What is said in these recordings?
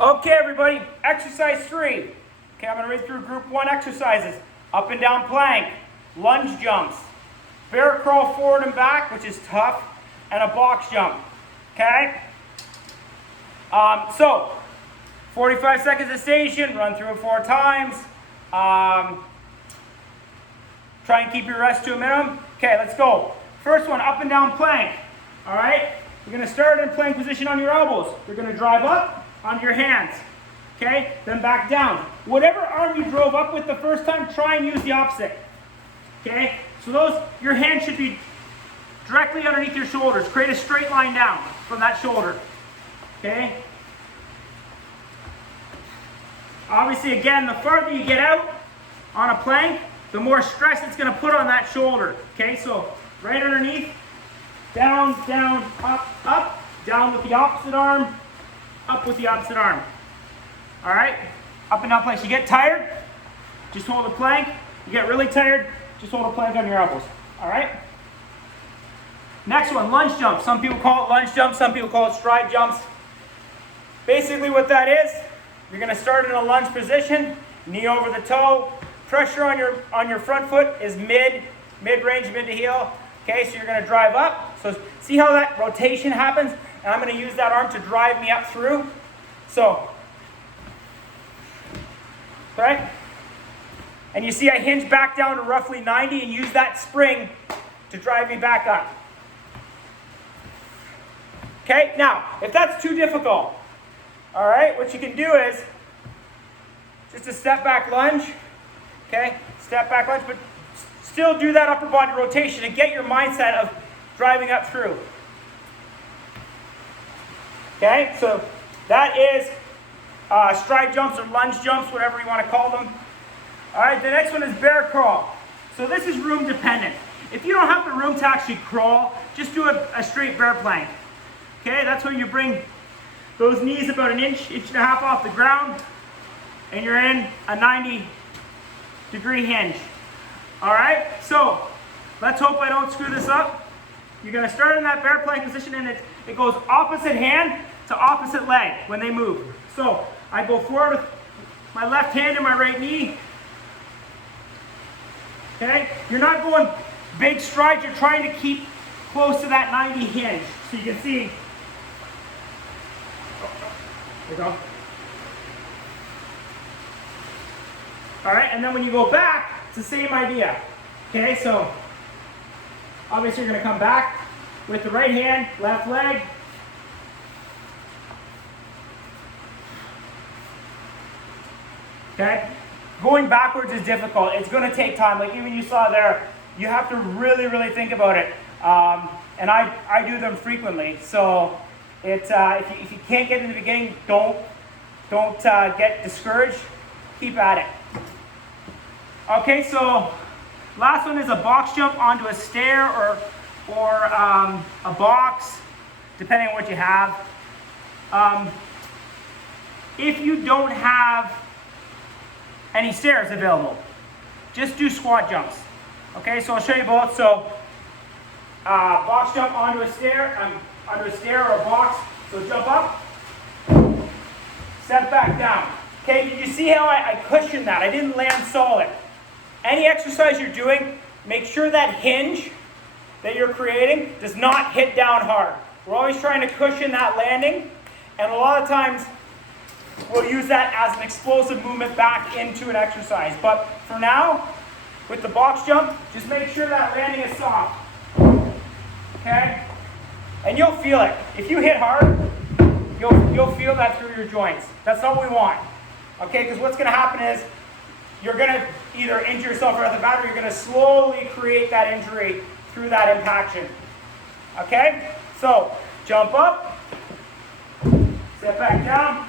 Okay, everybody, exercise 3. Okay, I'm going to read through group 1 exercises. Up and down plank, lunge jumps, bear crawl forward and back, which is tough, and a box jump. Okay? So, 45 seconds of station, run through it 4 times. Try and keep your rest to a minimum. Okay, let's go. First one, up and down plank. All right? You're going to start in plank position on your elbows. You're going to drive up onto your hands. Okay? Then back down. Whatever arm you drove up with the first time, try and use the opposite. Okay? So your hands should be directly underneath your shoulders. Create a straight line down from that shoulder. Okay? Obviously, again, the farther you get out on a plank, the more stress it's going to put on that shoulder. Okay, so right underneath, down, down, up, up, down with the opposite arm, up with the opposite arm. All right, up and down planks. You get tired, just hold the plank. You get really tired, just hold a plank on your elbows. All right. Next one, lunge jump. Some people call it lunge jump, some people call it stride jumps. Basically what that is, you're going to start in a lunge position, knee over the toe. Pressure on your front foot is mid-range, mid to heel. Okay, so you're going to drive up. So see how that rotation happens? And I'm going to use that arm to drive me up through. So, right? And you see I hinge back down to roughly 90 and use that spring to drive me back up. Okay, now, if that's too difficult, all right, what you can do is just a step back lunge. Okay, step back lunge, but still do that upper body rotation and get your mindset of driving up through. Okay, so that is stride jumps or lunge jumps, whatever you want to call them. All right, the next one is bear crawl. So this is room dependent. If you don't have the room to actually crawl, just do a straight bear plank. Okay, that's where you bring those knees about an inch, inch and a half off the ground, and you're in a 90-degree hinge. All right, so let's hope I don't screw this up. You're going to start in that bear plank position, and it goes opposite hand to opposite leg when they move. So I go forward with my left hand and my right knee. Okay, you're not going big strides. You're trying to keep close to that 90 hinge. So you can see. There we go. All right, and then when you go back, it's the same idea. Okay, so obviously you're going to come back with the right hand, left leg. Okay, going backwards is difficult. It's going to take time. Like even you saw there, you have to really, really think about it. And I do them frequently. So if you can't get in the beginning, don't get discouraged. Keep at it. Okay, so last one is a box jump onto a stair or a box, depending on what you have. If you don't have any stairs available, just do squat jumps. Okay, so I'll show you both. So box jump onto a stair or a box. So jump up, step back down. Okay, did you see how I cushioned that? I didn't land solid. Any exercise you're doing, make sure that hinge that you're creating does not hit down hard. We're always trying to cushion that landing, and a lot of times we'll use that as an explosive movement back into an exercise. But for now, with the box jump, just make sure that landing is soft. Okay? And you'll feel it. If you hit hard, you'll feel that through your joints. That's not what we want. Okay, because what's going to happen is you're going to either injure yourself right off the bat, or you're going to slowly create that injury through that impaction. Okay? So, jump up, step back down,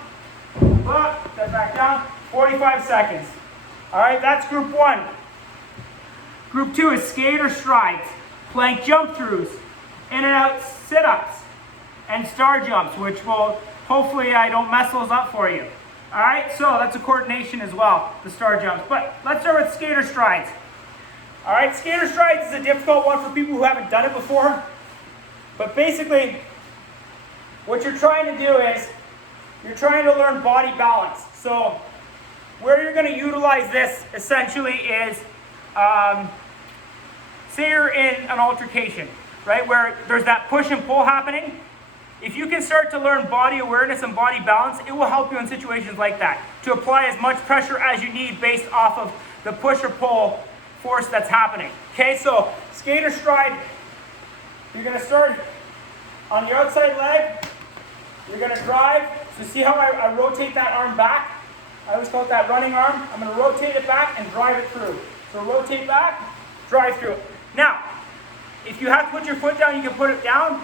jump up, step back down, 45 seconds. All right, that's group 1. Group 2 is skate or strides, plank jump throughs, in and out sit-ups, and star jumps, which will, hopefully I don't mess those up for you. All right, so that's a coordination as well, the star jumps. But let's start with skater strides. All right, skater strides is a difficult one for people who haven't done it before. But basically, what you're trying to do is you're trying to learn body balance. So where you're going to utilize this essentially is, say you're in an altercation, right, where there's that push and pull happening. If you can start to learn body awareness and body balance, it will help you in situations like that to apply as much pressure as you need based off of the push or pull force that's happening. Okay, so skater stride, you're going to start on your outside leg, you're going to drive. So see how I rotate that arm back? I always call it that running arm. I'm going to rotate it back and drive it through. So rotate back, drive through. Now, if you have to put your foot down, you can put it down,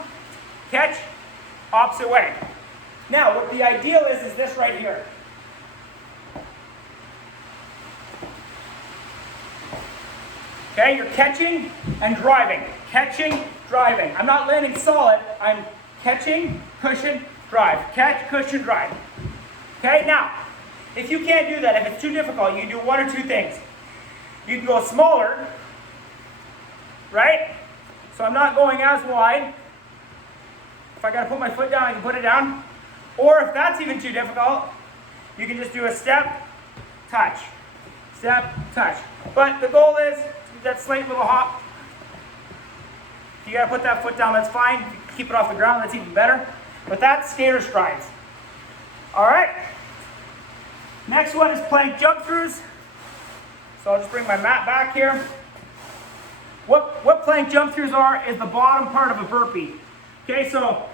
catch, opposite way. Now, what the ideal is this right here. Okay, you're catching and driving. Catching, driving. I'm not landing solid. I'm catching, cushion, drive. Catch, cushion, drive. Okay, now, if you can't do that, if it's too difficult, you can do one or two things. You can go smaller, right? So I'm not going as wide. If I gotta put my foot down, I can put it down. Or if that's even too difficult, you can just do a step, touch. Step, touch. But the goal is that slight little hop. If you gotta put that foot down, that's fine. If you keep it off the ground, that's even better. But that's skater strides. All right. Next one is plank jump throughs. So I'll just bring my mat back here. What plank jump throughs are is the bottom part of a burpee. Okay, so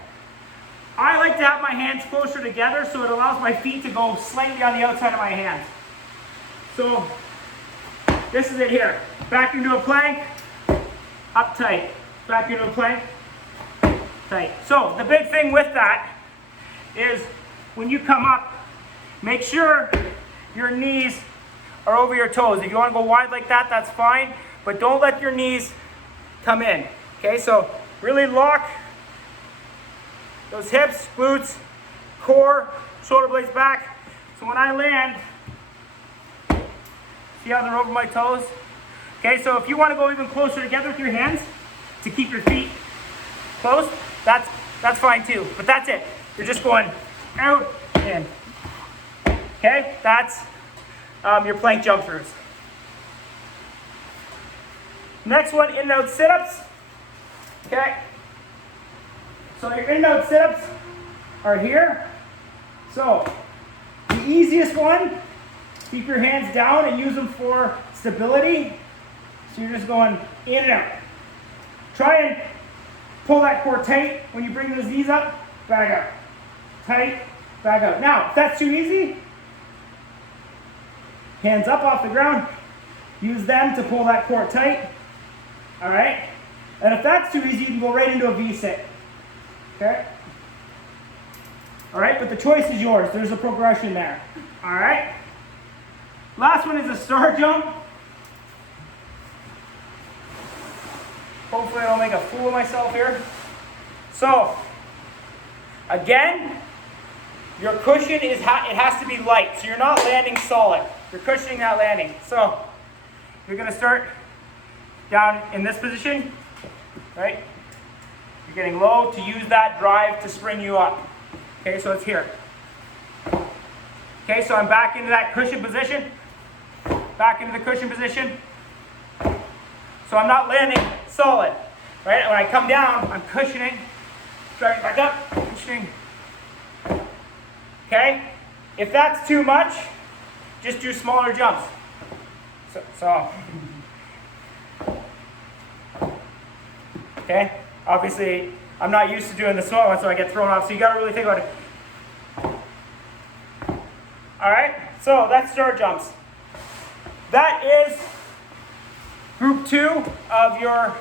I like to have my hands closer together so it allows my feet to go slightly on the outside of my hands. So this is it here. Back into a plank, up tight. Back into a plank, tight. So the big thing with that is when you come up, make sure your knees are over your toes. If you want to go wide like that, that's fine, but don't let your knees come in. Okay, so really lock those hips, glutes, core, shoulder blades back. So when I land, see how they're over my toes? Okay, so if you want to go even closer together with your hands to keep your feet close, that's fine too. But that's it. You're just going out, in. Okay, that's your plank jump throughs. Next one, in and out sit-ups. Okay, so your in and out sit-ups are here. So the easiest one, keep your hands down and use them for stability. So you're just going in and out. Try and pull that core tight when you bring those knees up, back up. Tight, back up. Now, if that's too easy, hands up off the ground, use them to pull that core tight. All right? And if that's too easy, you can go right into a V-sit. Okay? All right, but the choice is yours. There's a progression there. All right? Last one is a star jump. Hopefully I don't make a fool of myself here. So, again, your cushion it has to be light. So you're not landing solid. You're cushioning that landing. So, you're going to start down in this position, right? You're getting low to use that drive to spring you up. Okay, so it's here. Okay, so I'm back into that cushion position. Back into the cushion position. So I'm not landing solid, right? When I come down, I'm cushioning, driving back up, cushioning. Okay? If that's too much, just do smaller jumps. So. Okay? Obviously, I'm not used to doing the small one, so I get thrown off. So you got to really think about it. All right? So that's star jumps. That is group 2 of your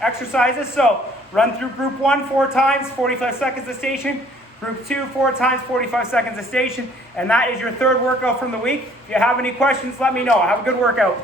exercises. So run through group 1 4 times, 45 seconds a station. Group 2 4 times, 45 seconds a station. And that is your third workout from the week. If you have any questions, let me know. Have a good workout.